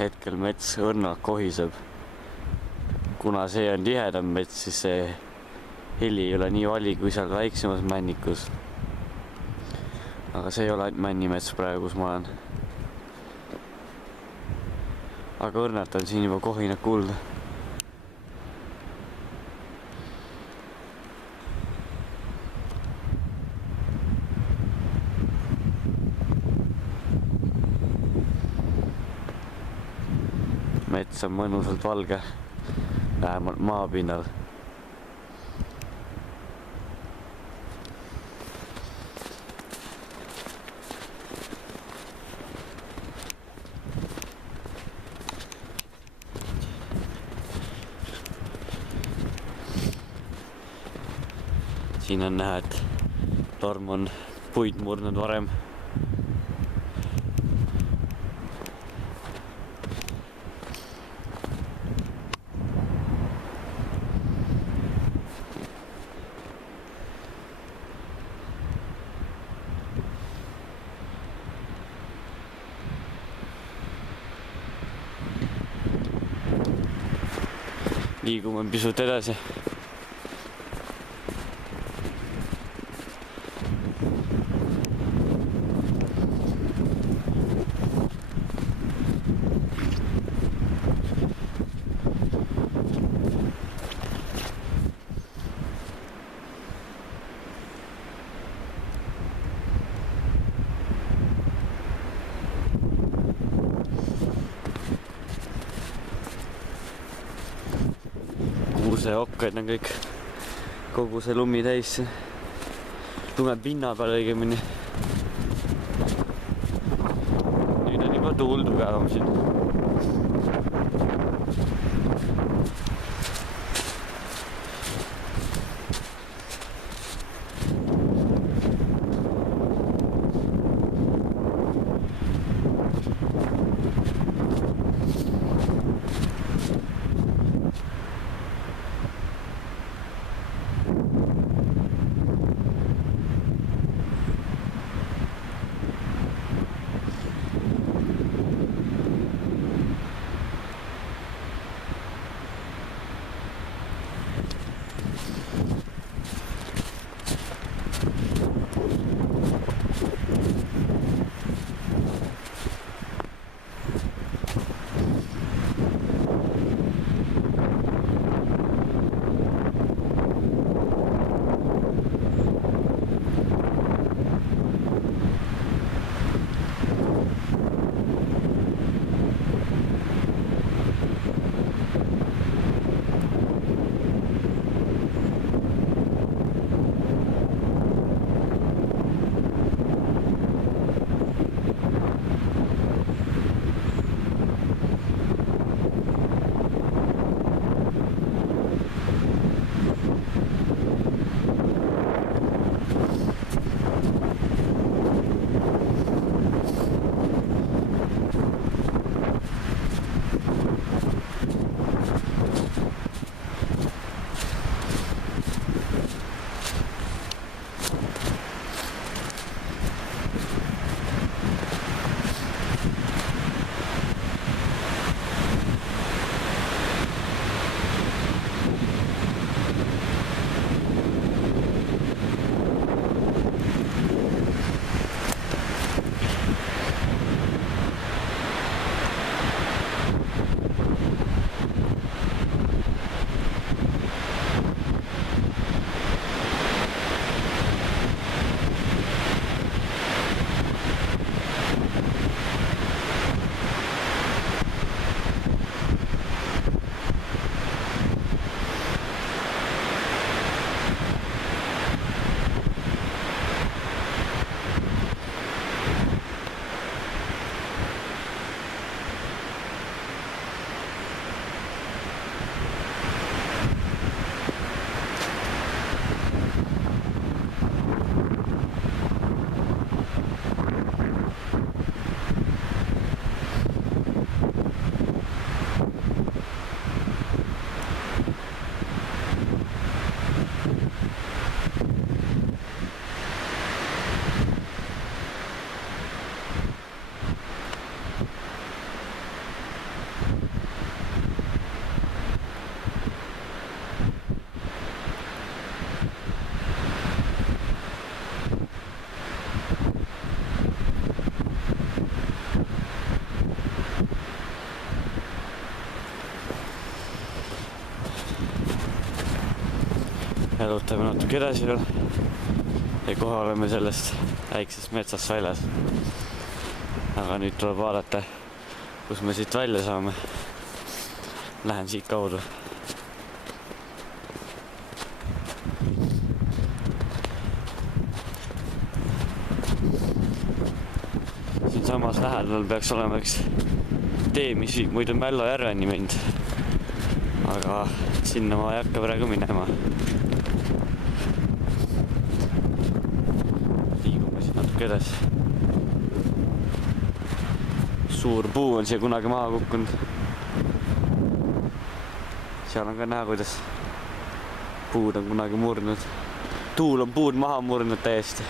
hetkel mets õrnalt kohiseb. Kuna see on tihedam mets, siis see heli ei ole nii vali kui seal väiksemas männikus. Aga see ei ole ainult männimets praegu, kus ma olen. Aga õrnalt on siin juba kohinad kuulda. Mets on mõnusalt valge, vähemalt maapinnal. Siin on näha, et torm on puid murdnud varem. Liigume pisut edasi. Kuuseokkaid on kõik, kogu see lumi täis, lume pinna peal õigemini. Nüüd on juba tuul tugevam siin. jalutame natuke edasi veel ja kohe oleme sellest väiksest metsast väljas. aga nüüd tuleb vaadata, kus me siit välja saame. Lähen siit kaudu. Siinsamas lähedal peaks olema üks tee, mis viib muidu Mällo järveni mind. aga sinna ma ei hakka praegu minema. Liigume siin natuke edasi. Suur puu on siia kunagi maha kukkunud. Seal on ka näha, kuidas puud on kunagi murnud. Tuul on puud maha murnud täiesti.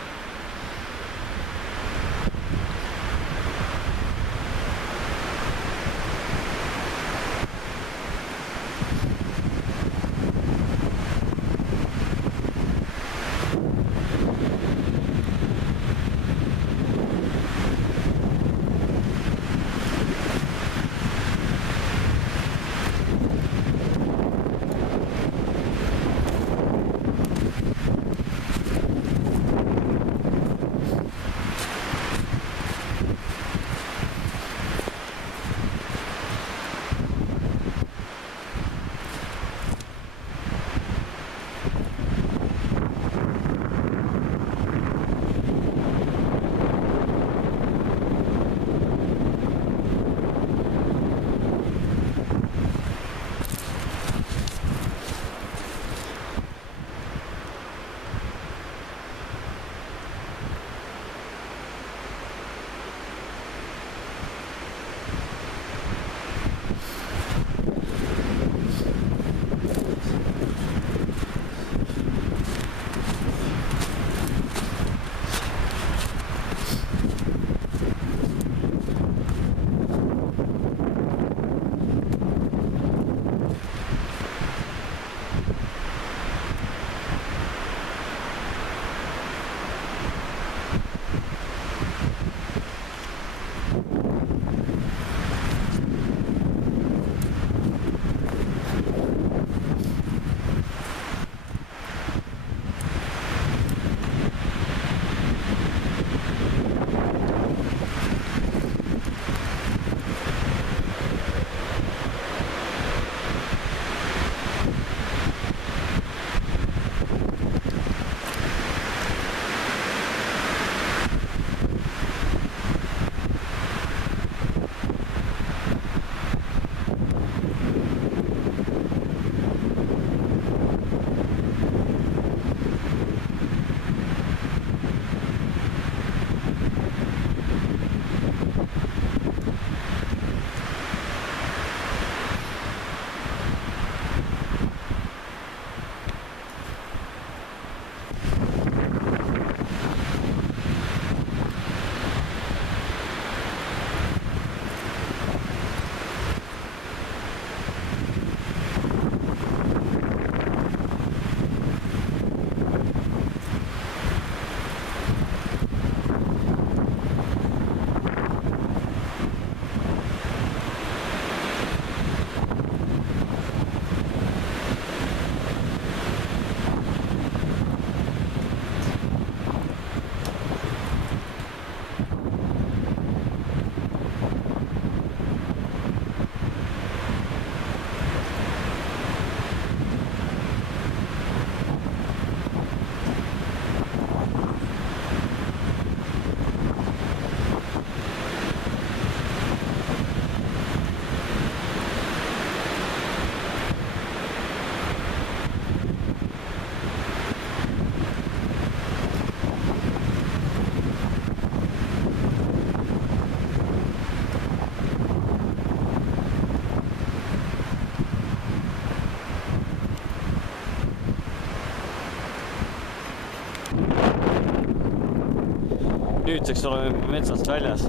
Nüüdseks oleme metsast väljas.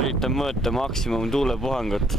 üritan mõõta maksimum tuulepuhangut.